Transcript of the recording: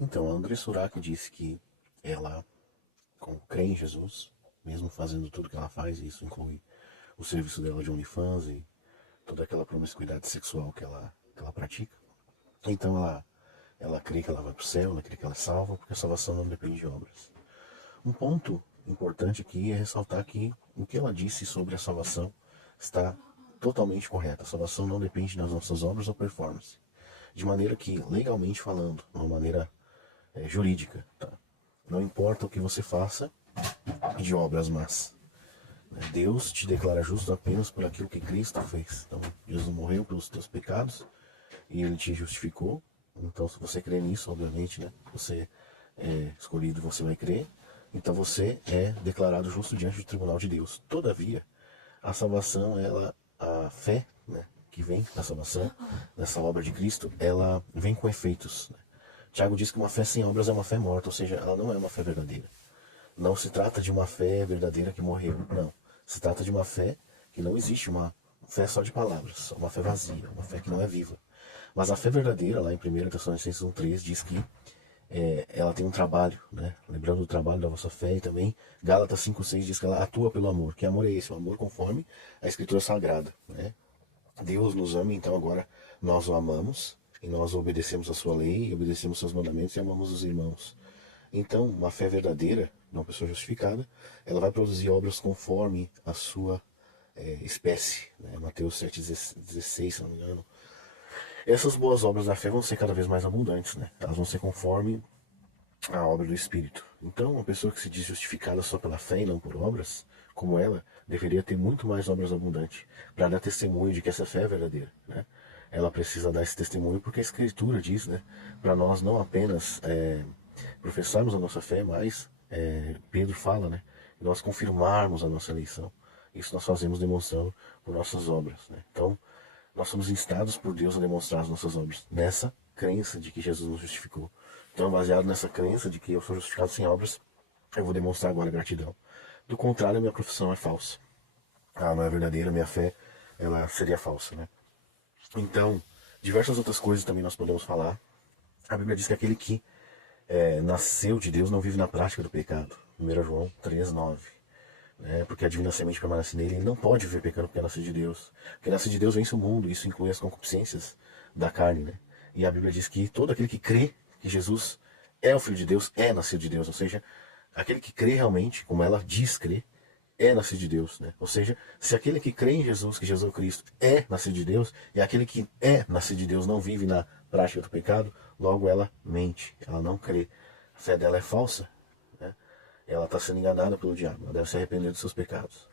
Então, a André Surak disse que ela crê em Jesus, mesmo fazendo tudo que ela faz, e isso inclui o serviço dela de OnlyFans e toda aquela promiscuidade sexual que ela pratica. Então ela crê que ela vai para o céu, ela crê que ela é salva, porque a salvação não depende de obras. Um ponto importante aqui é ressaltar que o que ela disse sobre a salvação está totalmente correto. A salvação não depende das nossas obras ou performance. De maneira que, legalmente falando, de uma maneira jurídica, tá? Não importa o que você faça de obras más. Deus te declara justo apenas por aquilo que Cristo fez. Então, Jesus morreu pelos teus pecados e Ele te justificou. Então, se você crê nisso, obviamente, né? Você é escolhido, você vai crer. Então, você é declarado justo diante do tribunal de Deus. Todavia, a salvação, a fé, né, que vem da salvação, dessa obra de Cristo, ela vem com efeitos. Né? Tiago diz que uma fé sem obras é uma fé morta, ou seja, ela não é uma fé verdadeira. Não se trata de uma fé verdadeira que morreu, não. Se trata de uma fé que não existe, uma fé só de palavras, uma fé vazia, uma fé que não é viva. Mas a fé verdadeira, lá em 1 Tessalonicenses 1,3, diz que ela tem um trabalho, né? Lembrando do trabalho da vossa fé, e também Gálatas 5,6 diz que ela atua pelo amor. Que amor é esse? O amor conforme a Escritura Sagrada, né? Deus nos ama, então agora nós o amamos, e nós obedecemos a sua lei, obedecemos seus mandamentos e amamos os irmãos. Então, uma fé verdadeira, de uma pessoa justificada, ela vai produzir obras conforme a sua espécie. Né? Mateus 7,16, se não me engano. Essas boas obras da fé vão ser cada vez mais abundantes, né? Elas vão ser conforme a obra do Espírito. Então, uma pessoa que se diz justificada só pela fé e não por obras, como ela, deveria ter muito mais obras abundantes para dar testemunho de que essa fé é verdadeira, né? Ela precisa dar esse testemunho porque a Escritura diz, né, para nós não apenas professarmos a nossa fé, mas Pedro fala, né, nós confirmarmos a nossa eleição. Isso nós fazemos demonstrando por nossas obras, né? Então, nós somos instados por Deus a demonstrar as nossas obras, nessa crença de que Jesus nos justificou. Então, baseado nessa crença de que eu sou justificado sem obras, eu vou demonstrar agora gratidão. Do contrário, a minha profissão é falsa. Não é verdadeira, a minha fé, ela seria falsa, né? Então, diversas outras coisas também nós podemos falar. A Bíblia diz que aquele que nasceu de Deus não vive na prática do pecado. 1 João 3,9. Né? Porque a divina semente permanece nele, ele não pode viver pecando porque é nascido de Deus. Porque nascido de Deus vence o mundo, isso inclui as concupiscências da carne, né? E a Bíblia diz que todo aquele que crê que Jesus é o Filho de Deus é nascido de Deus. Ou seja, aquele que crê realmente, como ela diz crer, é nascido de Deus, né? Ou seja, se aquele que crê em Jesus, que Jesus é o Cristo, é nascido de Deus, e aquele que é nascido de Deus não vive na prática do pecado, logo ela mente, ela não crê. A fé dela é falsa, né? Ela está sendo enganada pelo diabo, ela deve se arrepender dos seus pecados.